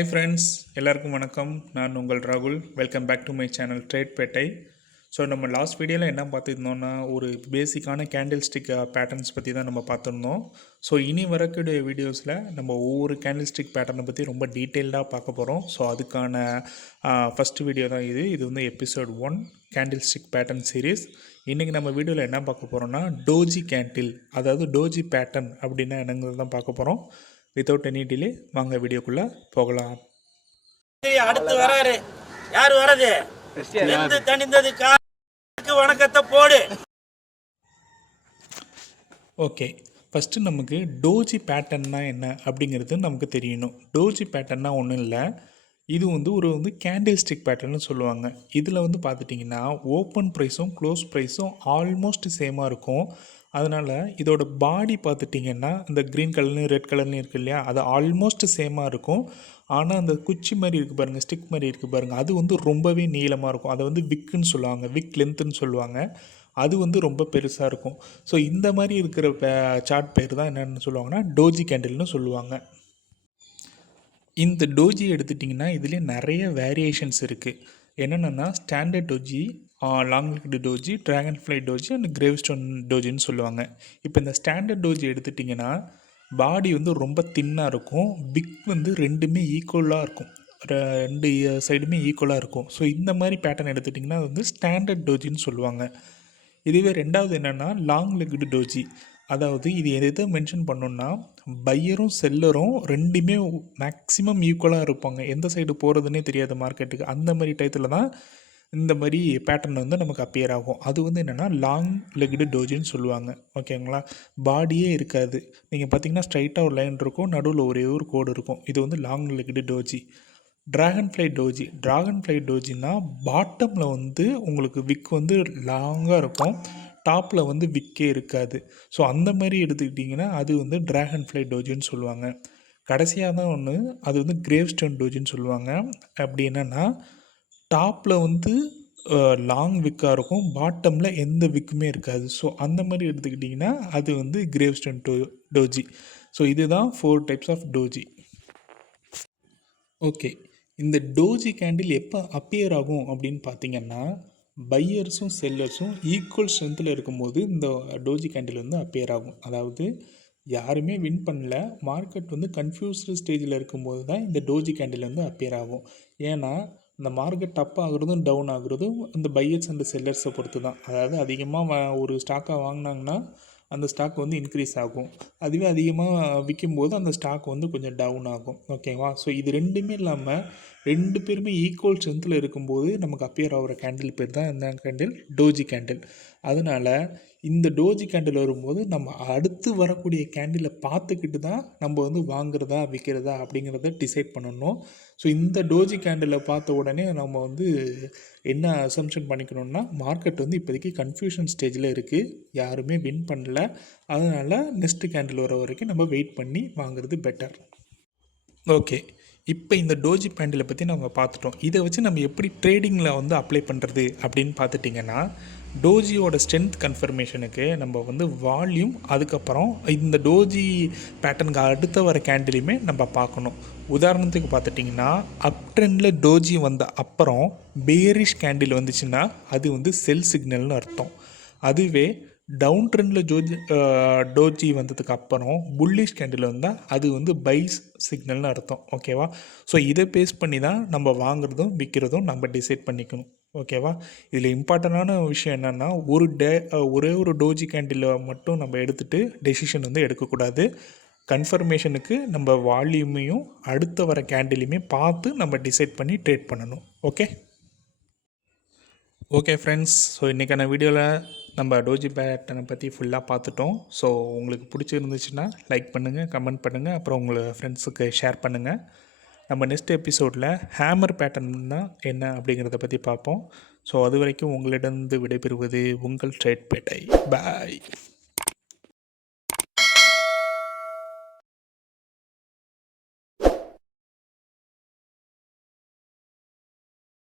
Hi friends, எல்லாருக்கும் வணக்கம். நான் உங்கள் ராகுல். Welcome back to my channel ட்ரேட்பேட்டை. ஸோ நம்ம லாஸ்ட் வீடியோவில் என்ன பார்த்துருந்தோம்னா, ஒரு பேசிக்கான கேண்டில் ஸ்டிக் பேட்டர்ன்ஸ் பற்றி தான் நம்ம பார்த்துருந்தோம். ஸோ இனி வரக்கூடிய வீடியோஸில் நம்ம ஒவ்வொரு கேண்டில் ஸ்டிக் பேட்டர்னை பற்றி ரொம்ப டீட்டெயில்டாக பார்க்க போகிறோம். ஸோ அதுக்கான ஃபஸ்ட் வீடியோ தான் இது. இது வந்து episode 1 candle stick pattern series. இன்றைக்கி நம்ம வீடியோவில் என்ன பார்க்க போகிறோம்னா, டோஜி கேண்டில், அதாவது டோஜி பேட்டர்ன் அப்படின்னா என்னங்கிறது தான் பார்க்க போகிறோம். வித்தவுட் எனி டிலே வாங்க வீடியோக்குள்ள போகலாம். அடுத்து வராரு. யார் வரது? தனிந்தது வணக்கத்தை போடு. ஓகே, ஃபஸ்ட்டு நமக்கு டோஜி பேட்டர்ன்னா என்ன அப்படிங்கிறது நமக்கு தெரியணும். டோஜி பேட்டர்னா ஒன்றும் இல்லை, இது வந்து கேண்டில் ஸ்டிக் பேட்டர்னு சொல்லுவாங்க. இதில் வந்து பார்த்துட்டிங்கன்னா ஓப்பன் ப்ரைஸும் க்ளோஸ் ப்ரைஸும் ஆல்மோஸ்ட் சேமாக இருக்கும். அதனால் இதோட பாடி பார்த்துட்டிங்கன்னா இந்த க்ரீன் கலர்லையும் ரெட் கலர்லையும் இருக்குது இல்லையா, அது ஆல்மோஸ்ட் சேமாக இருக்கும். ஆனால் அந்த குச்சி மாதிரி இருக்குது பாருங்கள், ஸ்டிக் மாதிரி இருக்குது பாருங்கள், அது வந்து ரொம்பவே நீளமாக இருக்கும். அதை வந்து விக்குன்னு சொல்லுவாங்க, விக் லென்த்துன்னு சொல்லுவாங்க. அது வந்து ரொம்ப பெருசாக இருக்கும். ஸோ இந்த மாதிரி இருக்கிற சார்ட் பேர் தான் என்னென்னு சொல்லுவாங்கன்னா டோஜி கேண்டில்னு சொல்லுவாங்க. இந்த டோஜி எடுத்துட்டிங்கன்னா இதுலேயே நிறைய வேரியேஷன்ஸ் இருக்குது. என்னென்னா standard doji, long legged doji, dragon fly doji and gravestone டோஜின்னு சொல்லுவாங்க. இப்போ இந்த ஸ்டாண்டர்ட் டோஜி எடுத்துட்டிங்கன்னா பாடி வந்து ரொம்ப தின்னாக இருக்கும், பிக் வந்து ரெண்டுமே ஈக்குவலாக இருக்கும், ரெண்டு சைடுமே ஈக்குவலாக இருக்கும். ஸோ இந்த மாதிரி பேட்டர்ன் எடுத்துட்டிங்கன்னா அது வந்து ஸ்டாண்டர்ட் டோஜின்னு சொல்லுவாங்க. இதுவே ரெண்டாவது என்னென்னா லாங் லெக்டு டோஜி. அதாவது இது எதை மென்ஷன் பண்ணோன்னா, பையரும் செல்லரும் ரெண்டுமே மேக்ஸிமம் ஈக்குவலாக இருப்பாங்க, எந்த சைடு போகிறதுனே தெரியாது மார்க்கெட்டுக்கு. அந்த மாதிரி டயத்தில் தான் இந்த மாதிரி பேட்டர்ன் வந்து நமக்கு அப்பியர் ஆகும். அது வந்து என்னென்னா லாங் லெக்டு டோஜின்னு சொல்லுவாங்க. ஓகேங்களா, பாடியே இருக்காது. நீங்கள் பார்த்தீங்கன்னா ஸ்ட்ரைட்டாக ஒரு லைன் இருக்கும், நடுவில் ஒரே ஒரு கோடு இருக்கும். இது வந்து long legged doji. Dragon fly doji. Dragon fly டோஜின்னா பாட்டமில் வந்து உங்களுக்கு விக் வந்து லாங்காக இருக்கும், டாப்பில் வந்து விக்கே இருக்காது. ஸோ அந்த மாதிரி எடுத்துக்கிட்டிங்கன்னா அது வந்து ட்ராகன் ஃப்ளை டோஜின்னு சொல்லுவாங்க. கடைசியாக தான் ஒன்று, அது வந்து கிரேவ் ஸ்டோன் டோஜின்னு சொல்லுவாங்க. அப்படி என்னென்னா டாப்பில் வந்து லாங் விக்காக இருக்கும், பாட்டமில் எந்த விக்குமே இருக்காது. ஸோ அந்த மாதிரி எடுத்துக்கிட்டிங்கன்னா அது வந்து கிரேவ் ஸ்டோன் டோஜி. ஸோ இதுதான் 4 டைப்ஸ் ஆஃப் டோஜி. ஓகே, இந்த டோஜி கேண்டில் எப்போ அப்பியர் ஆகும் அப்படின்னு பார்த்தீங்கன்னா, பையர்ஸும் செல்லர்ஸும் ஈக்குவல் ஸ்ட்ரென்த்தில் இருக்கும்போது இந்த டோஜி கேண்டில் வந்து அப்பியர் ஆகும். அதாவது யாருமே வின் பண்ணல, மார்க்கெட் வந்து கன்ஃபியூஸ்டு ஸ்டேஜில் இருக்கும்போது தான் இந்த டோஜி கேண்டில் வந்து அப்பியர் ஆகும். ஏன்னா இந்த மார்க்கெட் அப் ஆகுறதும் டவுன் ஆகுறதும் இந்த பையர்ஸ் அண்ட் செல்லர்ஸை பொறுத்து தான். அதாவது அதிகமாக ஒரு ஸ்டாக்கை வாங்கினாங்கன்னா அந்த ஸ்டாக் வந்து இன்க்ரீஸ் ஆகும், அதுவே அதிகமாக விற்கும்போது அந்த ஸ்டாக் வந்து கொஞ்சம் டவுன் ஆகும். ஓகேவா, ஸோ இது ரெண்டுமே இல்லாமல் ரெண்டு பேருமே ஈக்குவல் ஸ்ட்ரென்த்தில் இருக்கும்போது நமக்கு அப்பியர் ஆகிற கேண்டில் பேர் தான் இந்த கேண்டில் டோஜி கேண்டில். அதனால் இந்த டோஜி கேண்டில் வரும்போது நம்ம அடுத்து வரக்கூடிய கேண்டிலை பார்த்துக்கிட்டு தான் நம்ம வந்து வாங்குறதா விற்கிறதா அப்படிங்கிறத டிசைட் பண்ணணும். ஸோ இந்த டோஜி கேண்டிலை பார்த்த உடனே நம்ம வந்து என்ன அசம்ஷன் பண்ணிக்கணும்னா, மார்க்கெட் வந்து இப்போதைக்கு கன்ஃபியூஷன் ஸ்டேஜில் இருக்குது, யாருமே வின் பண்ணல. அதனால் நெக்ஸ்ட்டு கேண்டில் வர வரைக்கும் நம்ம வெயிட் பண்ணி வாங்குறது பெட்டர். ஓகே, இப்போ இந்த டோஜி பேண்டிலை பற்றி நம்ம பார்த்துட்டோம். இதை வச்சு நம்ம எப்படி ட்ரேடிங்கில் வந்து அப்ளை பண்ணுறது அப்படின்னு பார்த்துட்டிங்கன்னா, டோஜியோட ஸ்ட்ரென்த் கன்ஃபர்மேஷனுக்கு நம்ம வந்து வால்யூம், அதுக்கப்புறம் இந்த டோஜி பேட்டர்னுக்கு அடுத்த வர கேண்டிலையுமே நம்ம பார்க்கணும். உதாரணத்துக்கு பார்த்துட்டிங்கன்னா, அப் ட்ரெண்டில் டோஜி வந்த அப்புறம் பேரிஷ் கேண்டில் வந்துச்சுன்னா அது வந்து செல் சிக்னல்னு அர்த்தம். அதுவே டவுன் ட்ரெண்டில் டோஜி வந்ததுக்கு அப்புறம் புல்லிஷ் கேண்டில் வந்தால் அது வந்து பைஸ் சிக்னல்னு அர்த்தம். ஓகேவா, ஸோ இதை பேஸ் பண்ணி தான் நம்ம வாங்குறதும் விற்கிறதும் நம்ம டிசைட் பண்ணிக்கணும். ஓகேவா, இதில் இம்பார்ட்டண்டான விஷயம் என்னென்னா, ஒரே ஒரு டோஜி கேண்டிலை மட்டும் நம்ம எடுத்துகிட்டு டெசிஷன் வந்து எடுக்கக்கூடாது. கன்ஃபர்மேஷனுக்கு நம்ம வால்யூமையும் அடுத்த வர கேண்டிலையுமே பார்த்து நம்ம டிசைட் பண்ணி ட்ரேட் பண்ணணும். ஓகே ஃப்ரெண்ட்ஸ், ஸோ இன்றைக்கான வீடியோவில் நம்ம டோஜி பேட்டனை பற்றி ஃபுல்லாக பார்த்துட்டோம். ஸோ உங்களுக்கு பிடிச்சிருந்துச்சுன்னா லைக் பண்ணுங்கள், கமெண்ட் பண்ணுங்கள், அப்புறம் உங்கள் ஃப்ரெண்ட்ஸுக்கு ஷேர் பண்ணுங்கள். நம்ம நெக்ஸ்ட் எபிசோடில் ஹேமர் பேட்டர்ன்னா என்ன அப்படிங்கிறத பற்றி பார்ப்போம். ஸோ அது வரைக்கும் உங்களிடம் விடைபெறுவது உங்கள் ட்ரேட்பேட்டை. பாய்.